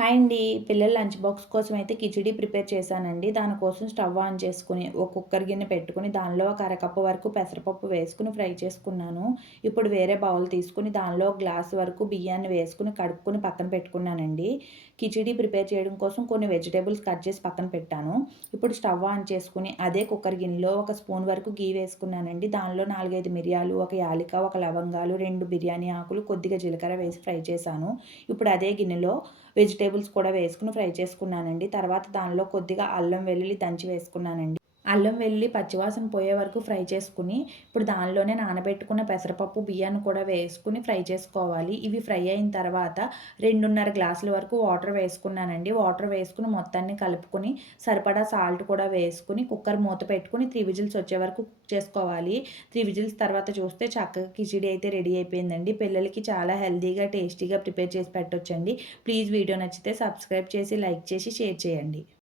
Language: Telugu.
హాయ్ అండి పిల్లల లంచ్ బాక్స్ కోసం అయితే కిచిడి ప్రిపేర్ చేశానండి. దానికోసం స్టవ్ ఆన్ చేసుకుని ఒక కుక్కర్ గిన్నె పెట్టుకుని దానిలో ఒక అరకప్పు వరకు పెసరపప్పు వేసుకుని ఫ్రై చేసుకున్నాను. ఇప్పుడు వేరే బౌల్ తీసుకుని దానిలో ఒక గ్లాస్ వరకు బియ్యాన్ని వేసుకుని కడుక్కుని పక్కన పెట్టుకున్నానండి. కిచిడి ప్రిపేర్ చేయడం కోసం కొన్ని వెజిటేబుల్స్ కట్ చేసి పక్కన పెట్టాను. ఇప్పుడు స్టవ్ ఆన్ చేసుకుని అదే కుక్కర్ గిన్నెలో ఒక స్పూన్ వరకు గీ వేసుకున్నానండి. దానిలో నాలుగైదు మిరియాలు ఒక యాలిక ఒక లవంగాలు రెండు బిర్యానీ ఆకులు కొద్దిగా జీలకర్ర వేసి ఫ్రై చేశాను. ఇప్పుడు అదే గిన్నెలో వెజిటేబుల్ వెజిటేబుల్స్ కూడా వేసుకుని ఫ్రై చేసుకున్నానండి. తర్వాత దానిలో కొద్దిగా అల్లం వెల్లుల్లి దంచి వేసుకున్నానండి. అల్లం వెళ్ళి పచ్చివాసన పోయే వరకు ఫ్రై చేసుకుని ఇప్పుడు దానిలోనే నానబెట్టుకున్న పెసరపప్పు బియ్యాన్ని కూడా వేసుకుని ఫ్రై చేసుకోవాలి. ఇవి ఫ్రై అయిన తర్వాత రెండున్నర గ్లాసుల వరకు వాటర్ వేసుకున్నానండి. వాటర్ వేసుకుని మొత్తాన్ని కలుపుకొని సరిపడా సాల్ట్ కూడా వేసుకుని కుక్కర్ మూత పెట్టుకుని త్రీ విజిల్స్ వచ్చే వరకు కుక్ చేసుకోవాలి. త్రీ విజిల్స్ తర్వాత చూస్తే చక్కగా కిచిడి అయితే రెడీ అయిపోయిందండి. పిల్లలకి చాలా హెల్తీగా టేస్టీగా ప్రిపేర్ చేసి పెట్టొచ్చండి. ప్లీజ్ వీడియో నచ్చితే సబ్స్క్రైబ్ చేసి లైక్ చేసి షేర్ చేయండి.